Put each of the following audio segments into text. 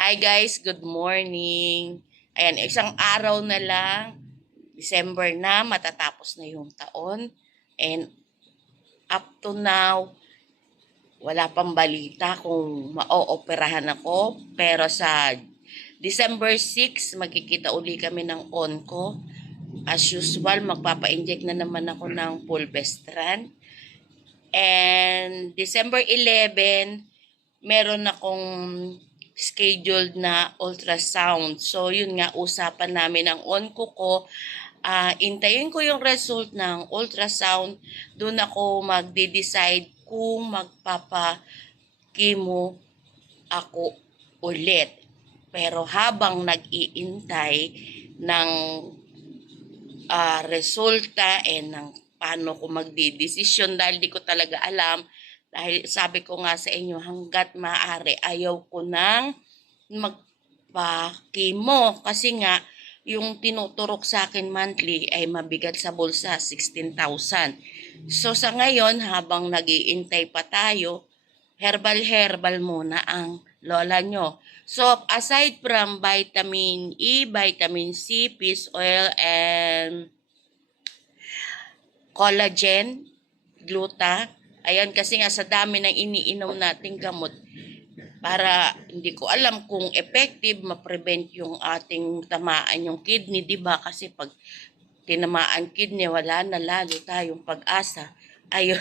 Hi guys, good morning. Ayan, isang araw na lang, December na, matatapos na yung taon. And up to now, wala pang balita kung ma-ooperahan ako. Pero sa December 6, magkikita uli kami ng onco. As usual, magpapa-inject na naman ako ng fulvestrant. And December 11, meron akong scheduled na ultrasound. So, yun nga, usapan namin ang onco ko. Intayin ko yung result ng ultrasound. Doon ako magde-decide kung magpapa-chemo ako ulit. Pero habang nag-iintay ng resulta ng paano ko magdidesisyon dahil di ko talaga alam. Dahil sabi ko nga sa inyo, hanggat maaari, ayaw ko nang magpa-chemo. Kasi nga, yung tinuturok sa akin monthly ay mabigat sa bulsa, 16,000. So sa ngayon, habang nag-iintay pa tayo, herbal muna ang lola nyo. So aside from vitamin E, vitamin C, fish oil, and collagen, gluta, ayan kasi nga sa dami ng iniinom nating gamot, para hindi ko alam kung effective ma-prevent yung ating tamaan yung kidney, 'di ba? Kasi pag tinamaan kidney, wala na, lalo tayong pag-asa. Ayun.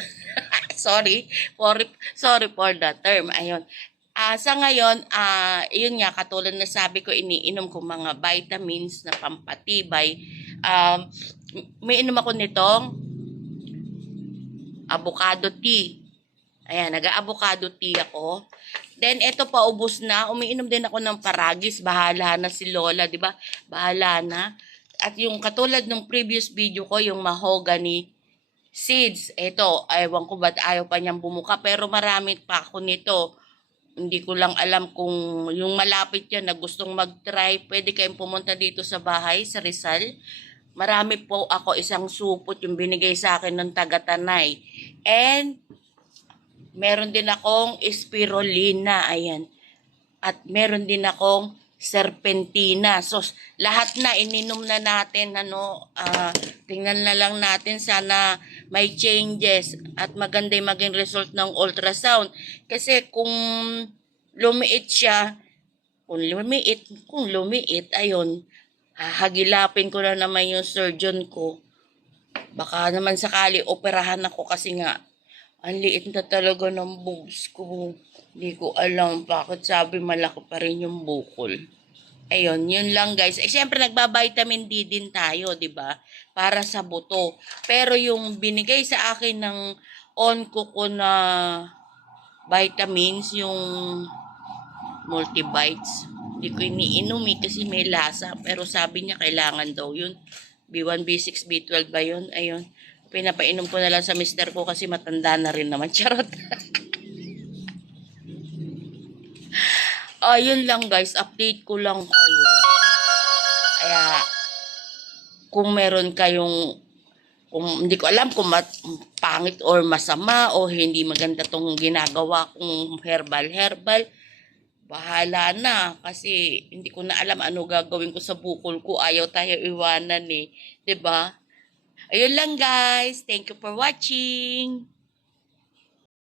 Sorry for the term. Ayun. Sa ngayon, yun nga, katulad na sabi ko, iniinom ko mga vitamins na pampatibay. May inom ako nitong avocado tea. Ayan, nag-avocado tea ako. Then, eto paubos na. Umiinom din ako ng paragis. Bahala na si Lola, di ba? Bahala na. At yung katulad ng previous video ko, yung mahogany seeds. Eto, ewan ko ba't ayaw pa niyang bumuka. Pero marami pa ako nito. Hindi ko lang alam kung yung malapit yan na gustong mag-try. Pwede kayong pumunta dito sa bahay, sa Rizal. Marami po ako isang supot yung binigay sa akin ng taga-Tanay. And meron din akong spirulina, ayan. At meron din akong serpentina. So, lahat na ininom na natin, tingnan na lang natin, sana may changes at maganda yung maging result ng ultrasound. Kasi kung lumiit siya, kung lumiit, ayun, hahagilapin ko na naman yung surgeon ko. Baka naman sakali operahan ako kasi nga, ang liit na talaga ng boobs ko. Hindi ko alam bakit sabi malaki pa rin yung bukol. Ayun, yun lang guys. Siyempre nagba-vitamin D din tayo, 'di ba? Para sa buto. Pero yung binigay sa akin ng onco ko na vitamins, yung multivites, hindi ko iniinom kasi may lasa. Pero sabi niya kailangan daw yun. B1, B6, B12 ba yun? Ayun. Pinapainom ko na lang sa mister ko kasi matanda na rin naman. Charot. Yun lang guys. Update ko lang kayo. Kaya, kung meron kayong, kung hindi ko alam kung pangit or masama o hindi maganda tong ginagawa kong herbal, bahala na. Kasi hindi ko na alam ano gagawin ko sa bukol ko. Ayaw tayo iwanan eh. 'Di ba? Ayun lang guys. Thank you for watching.